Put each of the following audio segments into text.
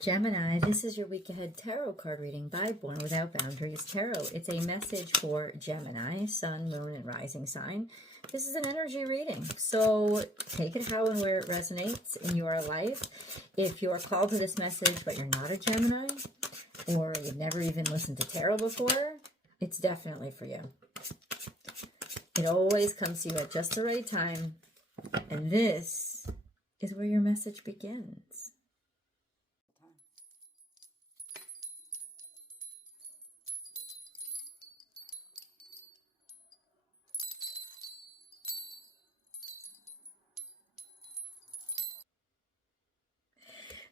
Gemini, this is your week ahead tarot card reading by Born Without Boundaries Tarot. It's a message for Gemini, sun, moon, and rising sign. This is an energy reading, so take it how and where it resonates in your life. If you're called to this message, but you're not a Gemini, or you've never even listened to tarot before, it's definitely for you. It always comes to you at just the right time, and this is where your message begins.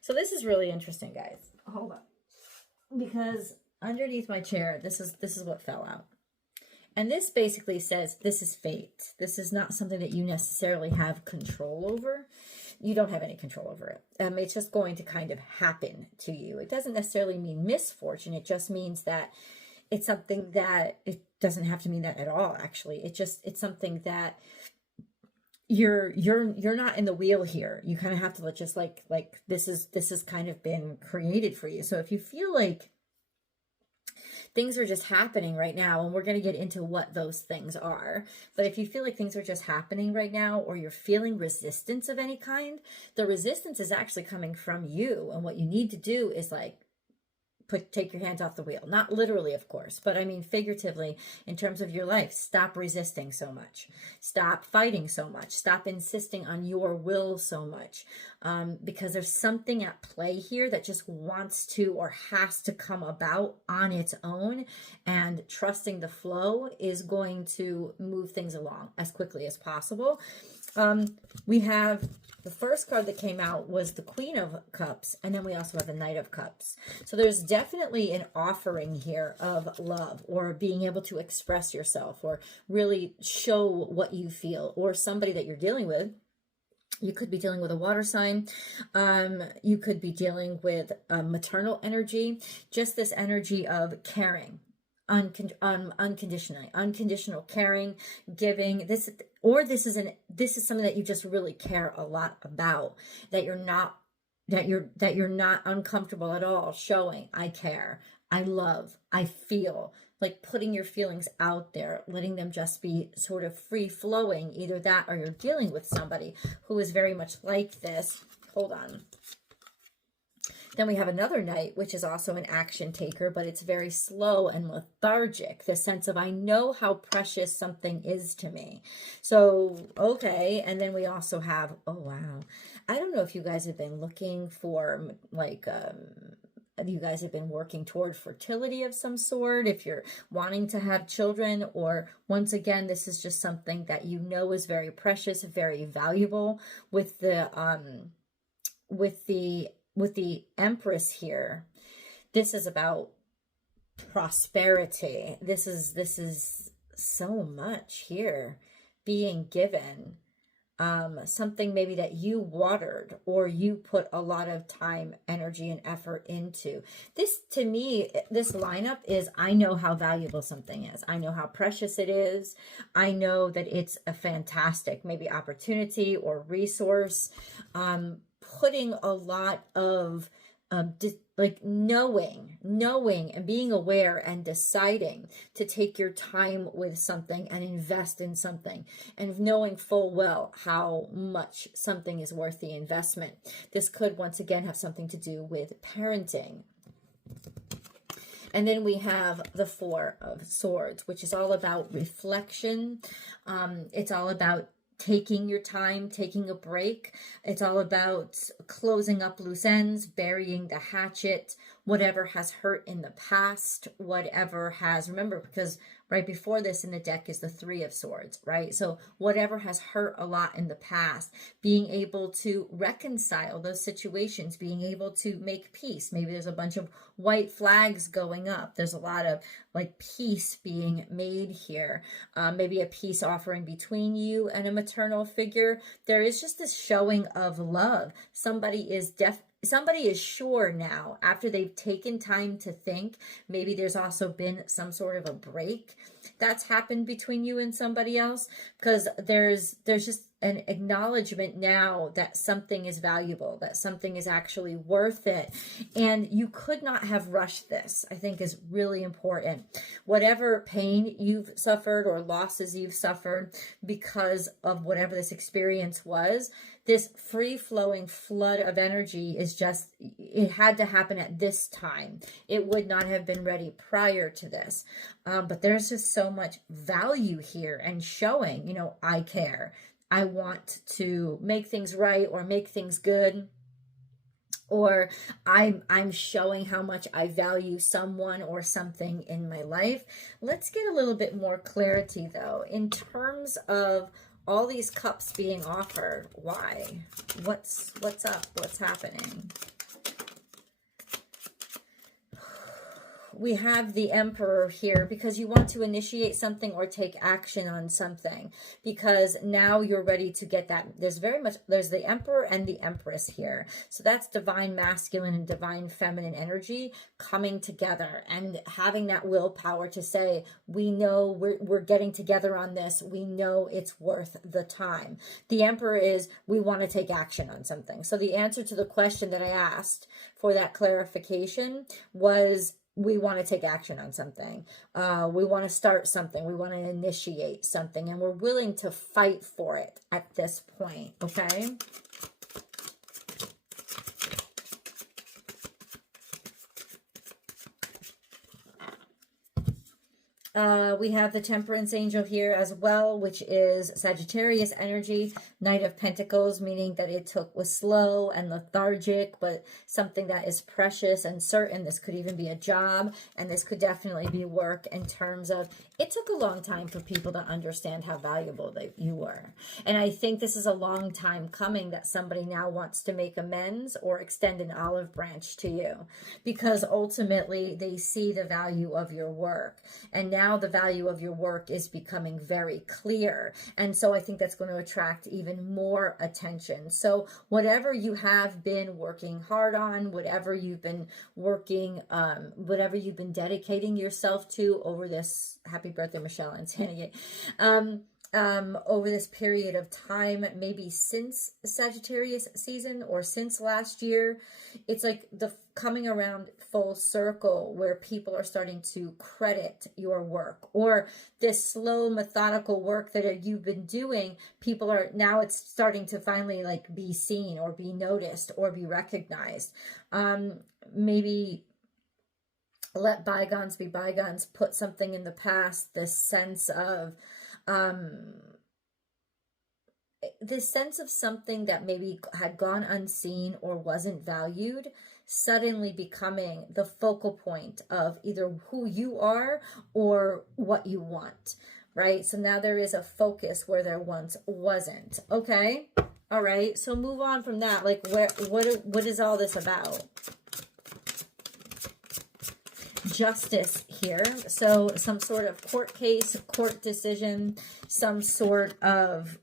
So this is really interesting, guys. Hold on. Because underneath my chair, this is what fell out. And this basically says this is fate. This is not something that you necessarily have control over. You don't have any control over it. It's just going to kind of happen to you. It doesn't necessarily mean misfortune. It just means that it's something that, it doesn't have to mean that at all, actually. It's something that you're not in the wheel here. You kind of have to just like this has kind of been created for you. So if you feel like things are just happening right now, and we're going to get into what those things are, but if you feel like things are just happening right now, or you're feeling resistance of any kind, the resistance is actually coming from you. And what you need to do is take your hands off the wheel. Not literally, of course, but I mean figuratively in terms of your life. Stop resisting so much. Stop fighting so much. Stop insisting on your will so much. Because there's something at play here that just wants to or has to come about on its own, and trusting the flow is going to move things along as quickly as possible. We have the first card that came out was the Queen of Cups, and then we also have the Knight of Cups. So there's definitely an offering here of love, or being able to express yourself, or really show what you feel, or somebody that you're dealing with. You could be dealing with a water sign. You could be dealing with maternal energy, just this energy of caring. Unconditional caring, giving. This is something that you just really care a lot about, that you're not uncomfortable at all showing. I care, I love, I feel, like putting your feelings out there, letting them just be sort of free flowing. Either that, or you're dealing with somebody who is very much like this. Hold on. Then we have another Knight, which is also an action taker, but it's very slow and lethargic. The sense of, I know how precious something is to me. So, okay. And then we also have, oh, wow. I don't know if you guys have been looking for, you guys have been working toward fertility of some sort, if you're wanting to have children, or once again, this is just something that you know is very precious, very valuable. With the Empress here, this is about prosperity. This is so much here being given. Something maybe that you watered, or you put a lot of time, energy, and effort into. This, to me, this lineup is, I know how valuable something is. I know how precious it is. I know that it's a fantastic maybe opportunity or resource. Putting a lot of knowing and being aware and deciding to take your time with something and invest in something, and knowing full well how much something is worth the investment. This could once again have something to do with parenting. And then we have the Four of Swords, which is all about reflection. It's all about taking your time, taking a break. It's all about closing up loose ends, burying the hatchet, whatever has hurt in the past, whatever has, remember, because right before this in the deck is the Three of Swords, right? So whatever has hurt a lot in the past, being able to reconcile those situations, being able to make peace. Maybe there's a bunch of white flags going up. There's a lot of peace being made here. Maybe a peace offering between you and a maternal figure. There is just this showing of love. Somebody is sure now, after they've taken time to think. Maybe there's also been some sort of a break. that's happened between you and somebody else, because there's just an acknowledgement now that something is valuable, that something is actually worth it. And you could not have rushed this, I think is really important. Whatever pain you've suffered or losses you've suffered because of whatever this experience was, this free-flowing flood of energy is just, it had to happen at this time. It would not have been ready prior to this. But there's just so much value here and showing, you know, I care. I want to make things right or make things good, or I'm showing how much I value someone or something in my life. Let's get a little bit more clarity though, in terms of all these cups being offered. Why? What's up? What's happening? We have the Emperor here because you want to initiate something or take action on something, because now you're ready to get that. There's the Emperor and the Empress here. So that's divine masculine and divine feminine energy coming together and having that willpower to say, we know we're getting together on this. We know it's worth the time. The Emperor is, we want to take action on something. So the answer to the question that I asked for that clarification was, we want to take action on something. We want to start something. We want to initiate something. And we're willing to fight for it at this point. Okay? We have the Temperance Angel here as well, which is Sagittarius energy, Knight of Pentacles, meaning that it was slow and lethargic, but something that is precious and certain. This could even be a job, and this could definitely be work in terms of, it took a long time for people to understand how valuable you were. And I think this is a long time coming that somebody now wants to make amends or extend an olive branch to you, because ultimately they see the value of your work. And now the value of your work is becoming very clear. And so I think that's going to attract even more attention. So whatever you have been working hard on, whatever you've been working, whatever you've been dedicating yourself to over this, happy birthday, Michelle and Tanya, over this period of time, maybe since Sagittarius season or since last year, it's like the coming around full circle where people are starting to credit your work, or this slow methodical work that you've been doing. People are now, it's starting to finally like be seen or be noticed or be recognized. Maybe let bygones be bygones, put something in the past, this sense of something that maybe had gone unseen or wasn't valued, suddenly becoming the focal point of either who you are or what you want, right? So now there is a focus where there once wasn't. Okay. All right. So move on from that. Like, what is all this about? Justice here. So some sort of court case, court decision, some sort of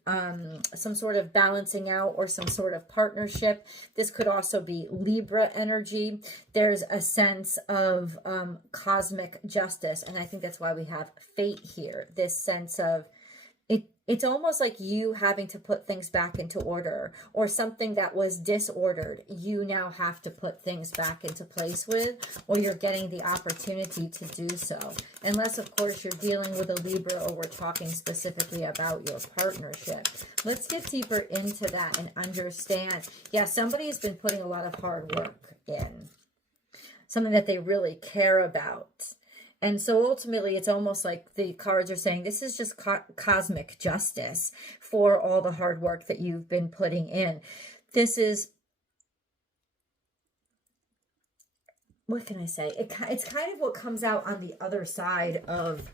balancing out, or some sort of partnership. This could also be Libra energy. There's a sense of cosmic justice, and I think that's why we have fate here. This sense of it's almost like you having to put things back into order, or something that was disordered, you now have to put things back into place with, or you're getting the opportunity to do so. Unless, of course, you're dealing with a Libra or we're talking specifically about your partnership. Let's get deeper into that and understand. Yeah, somebody has been putting a lot of hard work in, something that they really care about. And so ultimately, it's almost like the cards are saying, this is just cosmic justice for all the hard work that you've been putting in. This is, what can I say? It's kind of what comes out on the other side of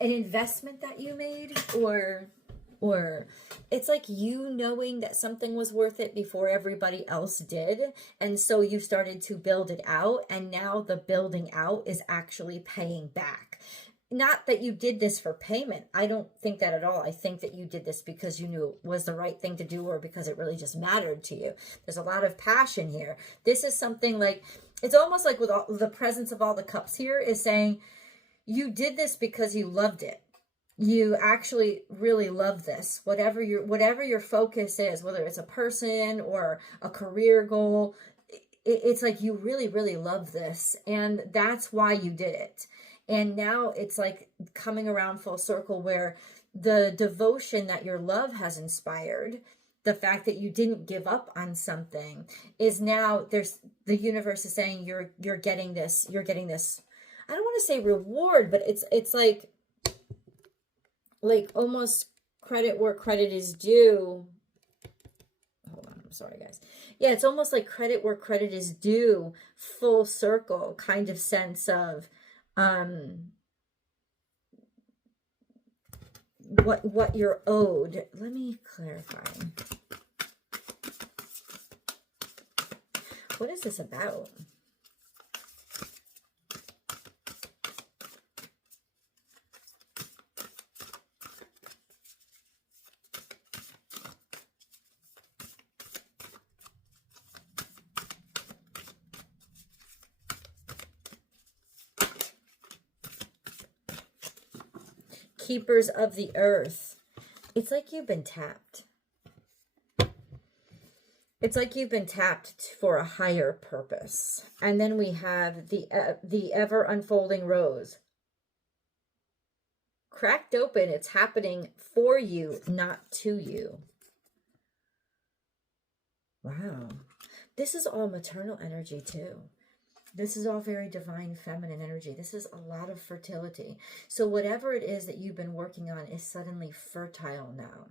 an investment that you made, or it's like you knowing that something was worth it before everybody else did. And so you started to build it out, and now the building out is actually paying back. Not that you did this for payment. I don't think that at all. I think that you did this because you knew it was the right thing to do, or because it really just mattered to you. There's a lot of passion here. This is something like, it's almost like with all the presence of all the cups here is saying, you did this because you loved it. You actually really love this. Whatever your focus is, whether it's a person or a career goal, it's like you really, really love this. And that's why you did it. And now it's like coming around full circle where the devotion that your love has inspired, the fact that you didn't give up on something, is now the universe is saying you're getting this. I don't want to say reward, but it's like almost credit where credit is due. Hold on, I'm sorry, guys. Yeah, it's almost like credit where credit is due, full circle kind of sense of what you're owed. Let me clarify. What is this about? Keepers of the earth. It's like you've been tapped. It's like you've been tapped for a higher purpose. And then we have the ever unfolding rose. Cracked open, it's happening for you, not to you. Wow. This is all maternal energy too. This is all very divine feminine energy. This is a lot of fertility. So whatever it is that you've been working on is suddenly fertile now.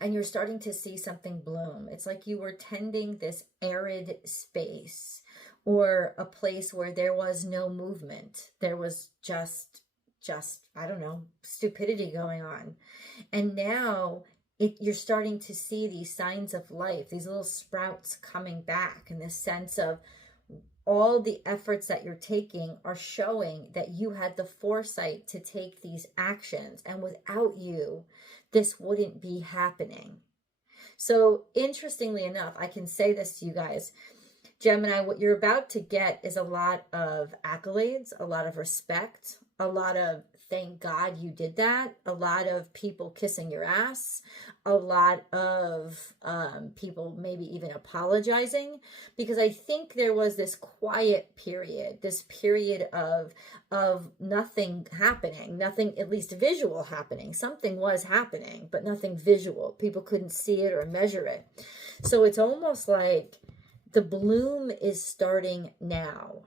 And you're starting to see something bloom. It's like you were tending this arid space or a place where there was no movement. There was just I don't know, stupidity going on. And now you're starting to see these signs of life, these little sprouts coming back, in this sense of all the efforts that you're taking are showing that you had the foresight to take these actions. And without you, this wouldn't be happening. So interestingly enough, I can say this to you guys, Gemini, what you're about to get is a lot of accolades, a lot of respect, a lot of thank God you did that, a lot of people kissing your ass, a lot of people maybe even apologizing, because I think there was this quiet period, this period of nothing happening, nothing at least visual happening. Something was happening, but nothing visual. People couldn't see it or measure it. So it's almost like the bloom is starting now.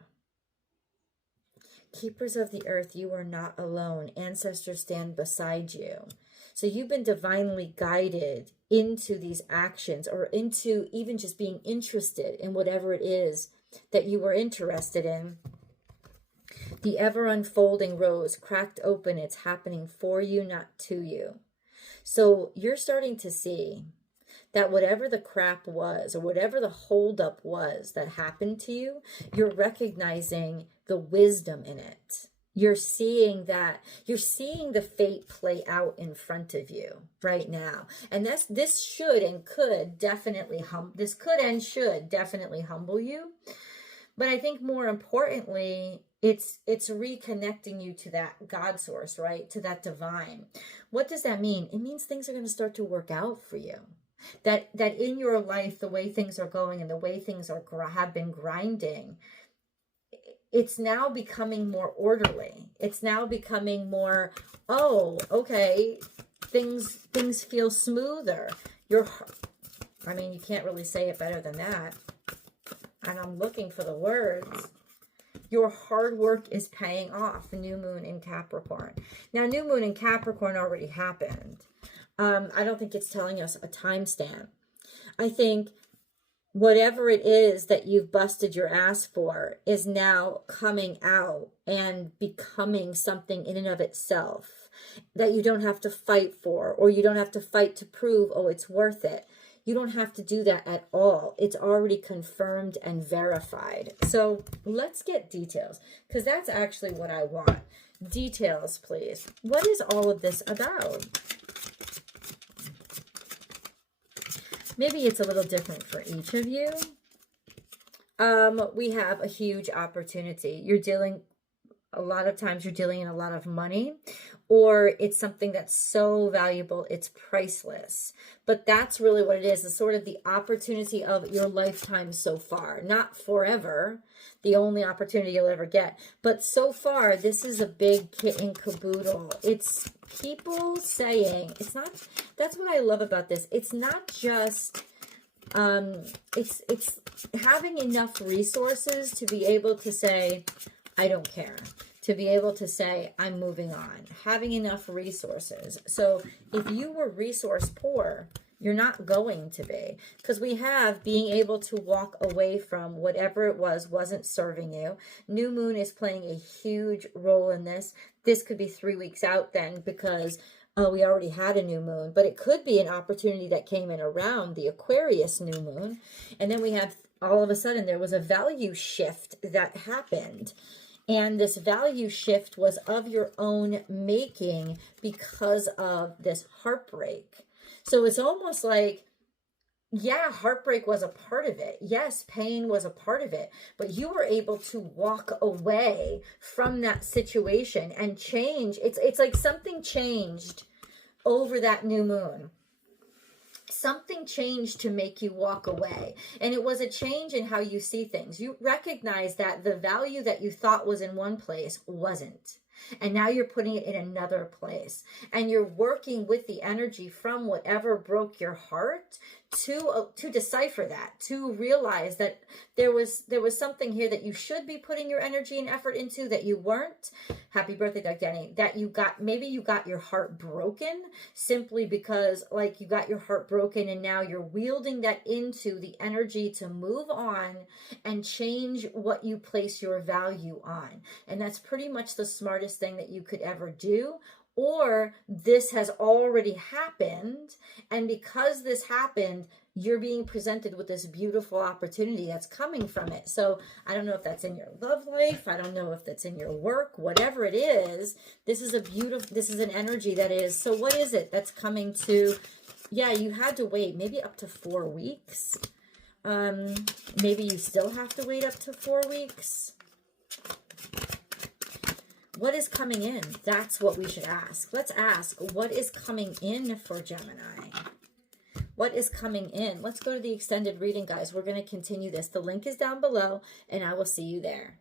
Keepers of the earth, you are not alone. Ancestors stand beside you. So you've been divinely guided into these actions, or into even just being interested in whatever it is that you were interested in. The ever unfolding rose, cracked open, it's happening for you, not to you. So you're starting to see that whatever the crap was, or whatever the holdup was that happened to you, you're recognizing the wisdom in it. You're seeing the fate play out in front of you right now. And this should and could definitely should definitely humble you. But I think more importantly, it's reconnecting you to that God source, right? To that divine. What does that mean? It means things are going to start to work out for you. That in your life, the way things are going and the way things have been grinding, it's now becoming more orderly. It's now becoming more, oh, okay, things feel smoother. You can't really say it better than that. And I'm looking for the words. Your hard work is paying off. New moon in Capricorn. Now, new moon in Capricorn already happened. I don't think it's telling us a timestamp. I think whatever it is that you've busted your ass for is now coming out and becoming something in and of itself that you don't have to fight for, or you don't have to fight to prove, oh, it's worth it. You don't have to do that at all. It's already confirmed and verified. So let's get details, because that's actually what I want. Details, please. What is all of this about? Maybe it's a little different for each of you. We have a huge opportunity. You're dealing A lot of times you're dealing in a lot of money, or it's something that's so valuable, it's priceless. But that's really what it is, the sort of the opportunity of your lifetime so far. Not forever, the only opportunity you'll ever get. But so far, this is a big kit and caboodle. It's people saying, it's not, that's what I love about this. It's not just, it's having enough resources to be able to say, I don't care. To be able to say, I'm moving on. Having enough resources. So if you were resource poor, you're not going to be. Because we have being able to walk away from whatever it was wasn't serving you. New moon is playing a huge role in this. This could be 3 weeks out then because we already had a new moon. But it could be an opportunity that came in around the Aquarius new moon. And then we have, all of a sudden, there was a value shift that happened. And this value shift was of your own making because of this heartbreak. So it's almost like, yeah, heartbreak was a part of it. Yes, pain was a part of it. But you were able to walk away from that situation and change. It's like something changed over that new moon. Something changed to make you walk away. And it was a change in how you see things. You recognize that the value that you thought was in one place wasn't. And now you're putting it in another place. And you're working with the energy from whatever broke your heart to decipher that, to realize that there was something here that you should be putting your energy and effort into that you weren't. Happy birthday, Doug Denny. That you got, maybe you got your heart broken simply because like you got your heart broken and now you're wielding that into the energy to move on and change what you place your value on. And that's pretty much the smartest thing that you could ever do. Or this has already happened, and because this happened, you're being presented with this beautiful opportunity that's coming from it. So I don't know if that's in your love life. I don't know if that's in your work. Whatever it is, this is an energy that is, so what is it that's coming to, yeah, you had to wait maybe up to 4 weeks. Maybe you still have to wait up to 4 weeks. What is coming in? That's what we should ask. Let's ask, what is coming in for Gemini? What is coming in? Let's go to the extended reading, guys. We're going to continue this. The link is down below, and I will see you there.